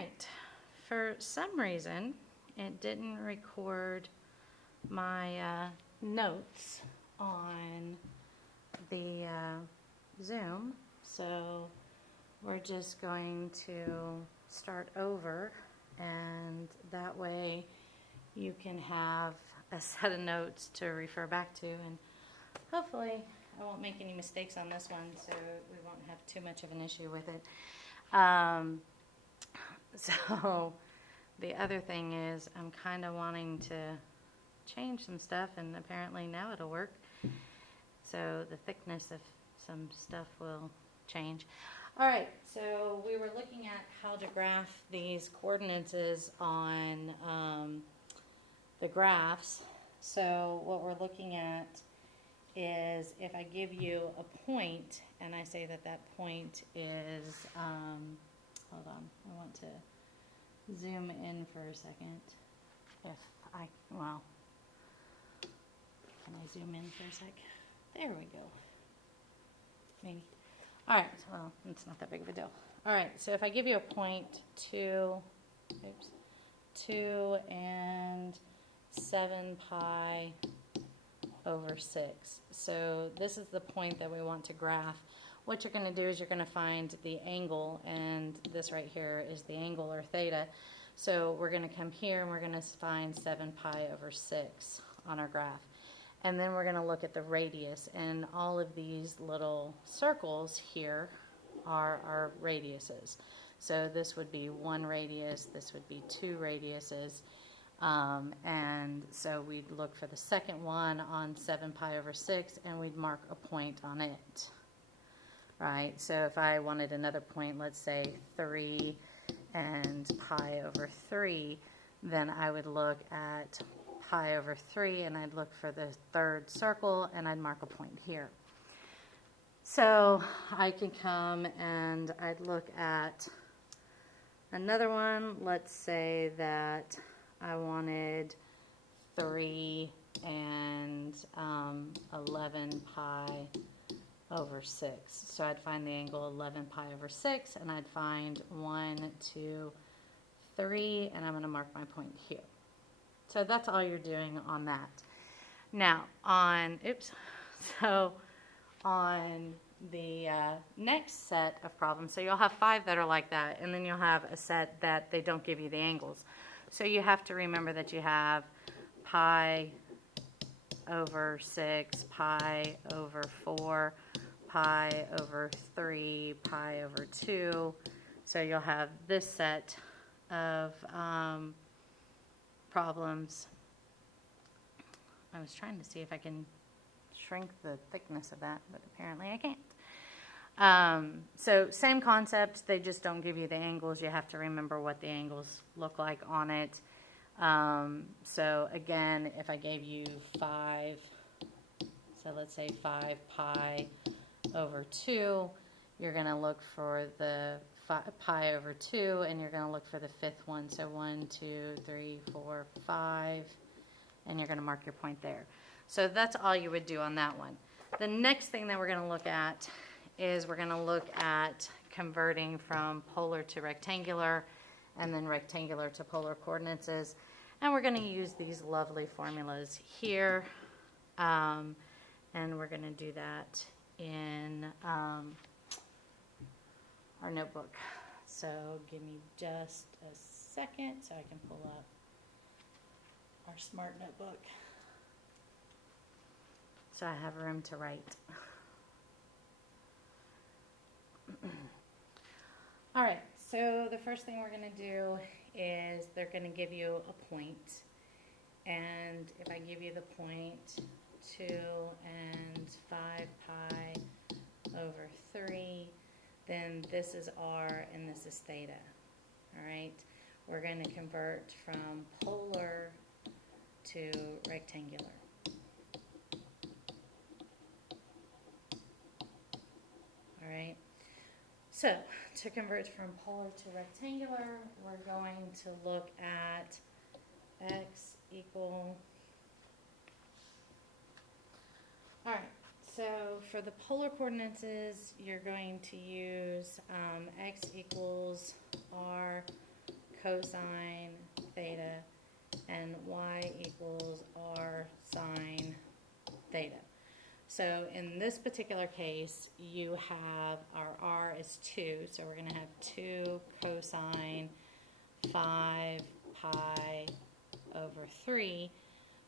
right, for some reason, it didn't record my notes on the Zoom, so we're just going to start over, and that way you can have a set of notes to refer back to, and hopefully I won't make any mistakes on this one, so we won't have too much of an issue with it. So the other thing is I'm kind of wanting to change some stuff, and apparently now it'll work. So the thickness of some stuff will change. All right, so we were looking at how to graph these coordinates on the graphs. So what we're looking at is if I give you a point and I say that that point is, hold on, I want to zoom in for a second. Well, can I zoom in for a sec? There we go. Maybe. All right, well, it's not that big of a deal. All right, so if I give you a point 2 and 7 pi over 6. So this is the point that we want to graph. What you're going to do is you're going to find the angle, and this right here is the angle, or theta. So we're going to come here and we're going to find 7 pi over 6 on our graph. And then we're going to look at the radius, and all of these little circles here are our radiuses. So this would be 1 radius, this would be 2 radiuses. And so we'd look for the second one on 7 pi over 6, and we'd mark a point on it, right? So if I wanted another point, let's say 3 and pi over 3, then I would look at pi over 3, and I'd look for the third circle, and I'd mark a point here. So I can come and I'd look at another one. Let's say that I wanted 3 and 11 pi over 6. So I'd find the angle 11 pi over 6, and I'd find 1, 2, 3, and I'm going to mark my point here. So that's all you're doing on that. Now on the next set of problems, so you'll have 5 that are like that, and then you'll have a set that they don't give you the angles. So you have to remember that you have pi over 6, pi over 4, pi over 3, pi over 2. So you'll have this set of problems. I was trying to see if I can shrink the thickness of that, but apparently I can't. So same concept, they just don't give you the angles. You have to remember what the angles look like on it. So again, if I gave you 5, so let's say 5 pi over 2, you're going to look for the pi over 2, and you're going to look for the fifth one. So 1, 2, 3, 4, 5, and you're going to mark your point there. So that's all you would do on that one. The next thing that we're going to look at is we're going to look at converting from polar to rectangular, and then rectangular to polar coordinates. And we're going to use these lovely formulas here, and we're going to do that in our notebook. So give me just a second so I can pull up our smart notebook so I have room to write. All right, so the first thing we're going to do is they're going to give you a point, and if I give you the point 2 and 5 pi over 3, then this is r and this is theta. All right, we're going to convert from polar to rectangular. All right, so to convert from polar to rectangular, we're going to look at x equal, all right, so for the polar coordinates, you're going to use x equals r cosine theta, and y equals r sine theta. So in this particular case, you have our r is 2, so we're going to have 2 cosine 5 pi over 3.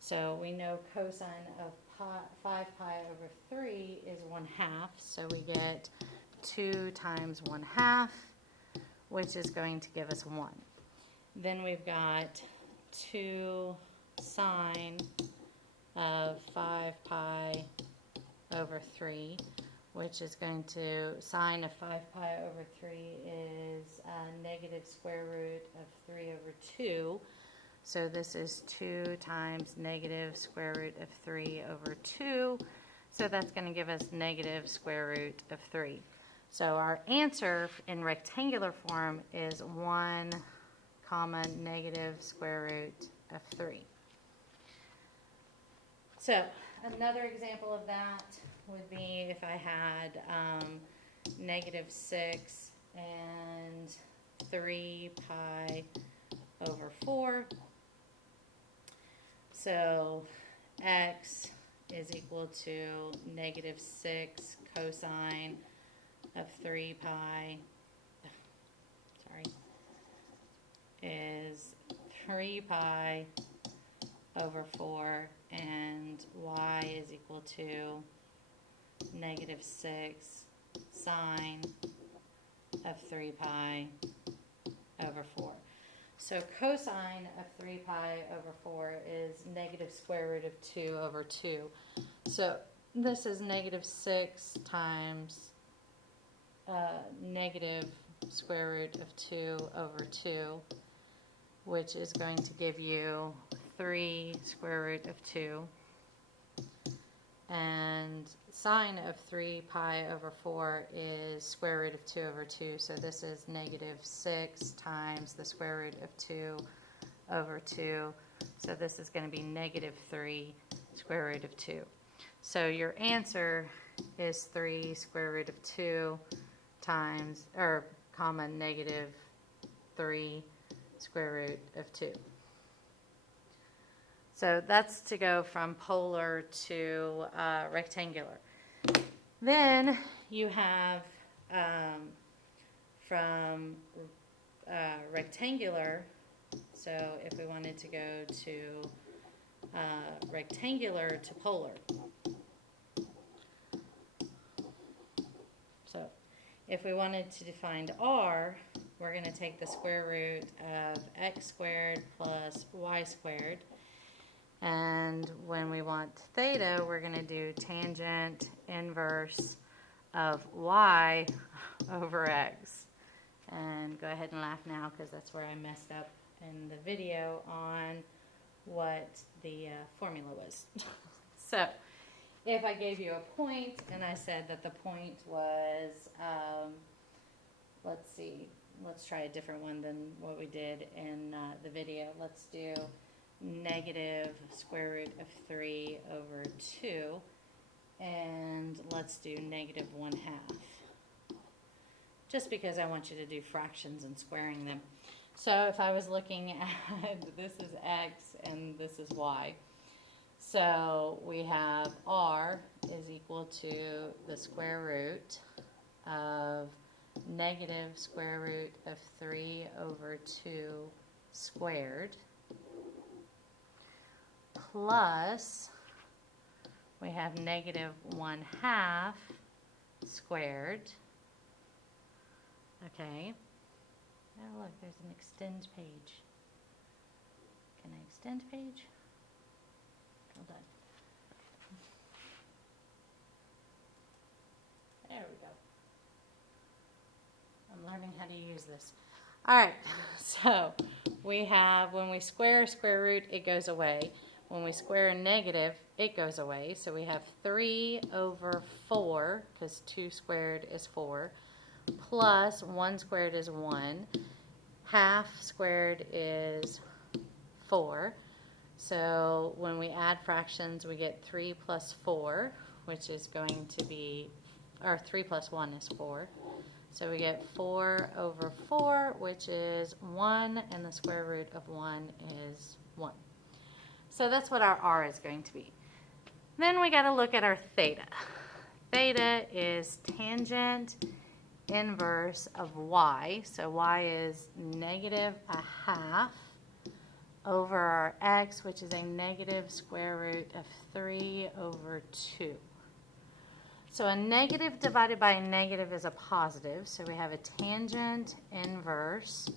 So we know cosine of 5 pi over 3 is 1/2, so we get 2 times 1/2, which is going to give us 1. Then we've got 2 sine of 5 pi over 3, which is going to, sine of 5 pi over 3 is negative square root of 3 over 2. So this is 2 times negative square root of 3 over 2. So that's going to give us negative square root of 3. So our answer in rectangular form is 1 comma negative square root of 3. So another example of that would be if I had negative 6 and 3 pi over 4. So x is equal to negative 6 cosine of 3 pi, is 3 pi over 4, and y is equal to negative 6 sine of 3 pi over 4. So cosine of 3 pi over 4 is negative square root of 2 over 2. So this is negative 6 times negative square root of 2 over 2, which is going to give you 3 square root of 2. And sine of 3 pi over 4 is square root of 2 over 2. So this is negative 6 times the square root of 2 over 2. So this is going to be negative 3 square root of 2. So your answer is 3 square root of 2 times, or comma, negative 3 square root of 2. So that's to go from polar to rectangular. Then you have from rectangular, so if we wanted to go to rectangular to polar. So if we wanted to find r, we're going to take the square root of x squared plus y squared. And when we want theta, we're going to do tangent inverse of y over x. And go ahead and laugh now because that's where I messed up in the video on what the formula was. So if I gave you a point and I said that the point was, let's see, let's try a different one than what we did in the video. Let's do negative square root of 3 over 2, and let's do negative 1/2, just because I want you to do fractions and squaring them. So if I was looking at, this is x and this is y, so we have r is equal to the square root of negative square root of 3 over 2 squared, plus we have negative 1/2 squared. Okay. Oh, look, there's an extend page. Can I extend page? Hold on. There we go. I'm learning how to use this. All right, so we have, when we square a square root, it goes away. When we square a negative, it goes away. So we have 3 over 4, because 2 squared is 4, plus 1 squared is 1. Half squared is 4. So when we add fractions, we get 3 plus 4, which is going to be, or 3 plus 1 is 4. So we get 4 over 4, which is 1, and the square root of 1 is 1. So that's what our r is going to be. Then we got to look at our theta. Theta is tangent inverse of y. So y is negative a half over our x, which is a negative square root of 3 over 2. So a negative divided by a negative is a positive. So we have a tangent inverse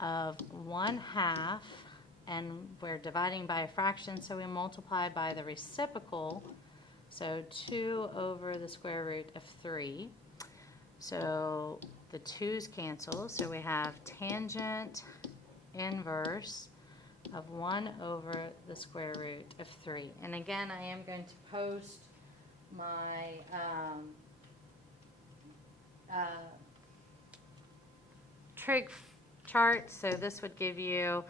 of 1/2, and we're dividing by a fraction, so we multiply by the reciprocal. So 2 over the square root of 3. So the 2's cancel. So we have tangent inverse of 1 over the square root of 3. And again, I am going to post my trig chart. So this would give you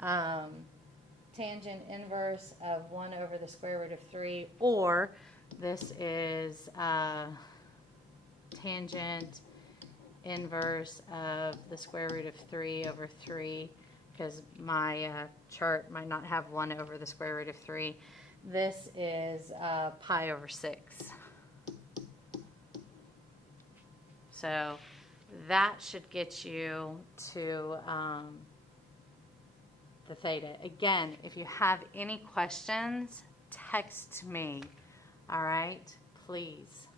tangent inverse of 1 over the square root of 3, or this is tangent inverse of the square root of 3 over 3, because my chart might not have 1 over the square root of 3. This is pi over 6. So that should get you to the theta. Again, if you have any questions, text me. All right? Please.